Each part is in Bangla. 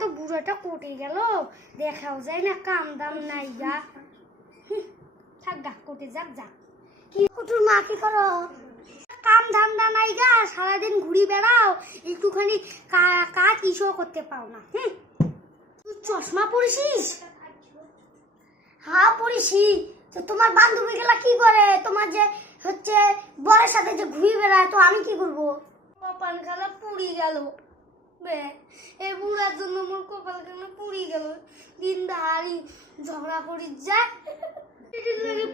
তো বুড়োটা কোটে গেল, দেখাও যায় না, কাম দাম নাই গা। থাক গা, কোটে যাক যাক। কি তোর মা কি করো? কাম ধান্দা নাই গা, সারাদিন ঘুরি বেড়াও, একটুখানি কাজ ইসও করতে পাও না। তুই চশমা পরিস? হ্যাঁ পরিসি। তো তোমার বান্ধবী গুলা কি করে? তোমার যে হচ্ছে বরের সাথে যে ঘুরি বেড়ায়, তো আমি কি করবো? কপাল খানা পুড়ি গেল বে, এই বুড়ার জন্য মোর কপাল খানা পুড়ি গেল। দিন দাঁড়ি ঝগড়া করি যায়,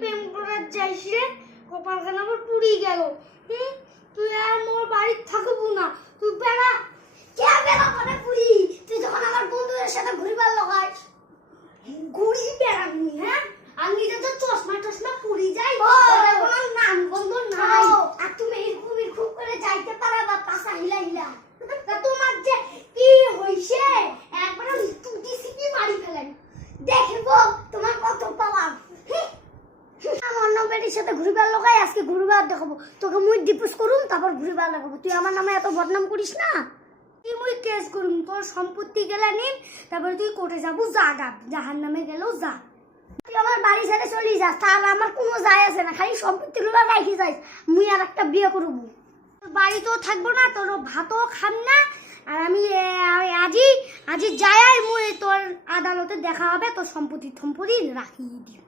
প্রেম করার যাইস রে, কপাল খানা আমার পুড়ি গেল। তুই আর মোর বাড়ির থাকবো না, তুই বেড়া। কে বেড়া মানে পুরি? তুই যখন আমার বন্ধুদের সাথে ঘুরিবার লাগাই, ঘুরি বেড়াবি? হ্যাঁ, আর নিজে তো চশমা টশমা পুরি যাই, কোনো নাম গন্ধ নাই, আর তুমি খুব করে যাইতে পারবা পাশা হিলা হিলা। তা তোমার যে কি হইছে, একবার টুটি সিটি মারি ফেলেন, দেখব তোমার কত পাওয়ার। আমার নবের সাথে ঘুরিবার লাগাই, আজকে ঘুরিবার দেখাবো তোকে। মুই ডিপোজ করুম, তারপর ঘুরিবার লাগাবো। তুই আমার নামে এত বদনাম করিস না। তুই মুই কেস করুম, তোর সম্পত্তি গেলে নিন, তারপরে তুই কোর্টে যাবো। যা গা, জাহার নামে গেলেও যা। তুই আমার বাড়ি ছেড়ে চলে যাস, তাহলে আমার কোনো যায় আসে না, খালি সম্পত্তি গুলো রাখি যাইস। মুই আর একটা বিয়ে করবো, বাড়িতেও থাকবো না, তোর ভাতও খাম না। আর আমি আজি যাই, মুই তোর আদালতে দেখা হবে, তোর সম্পত্তি রাখিয়ে দিই।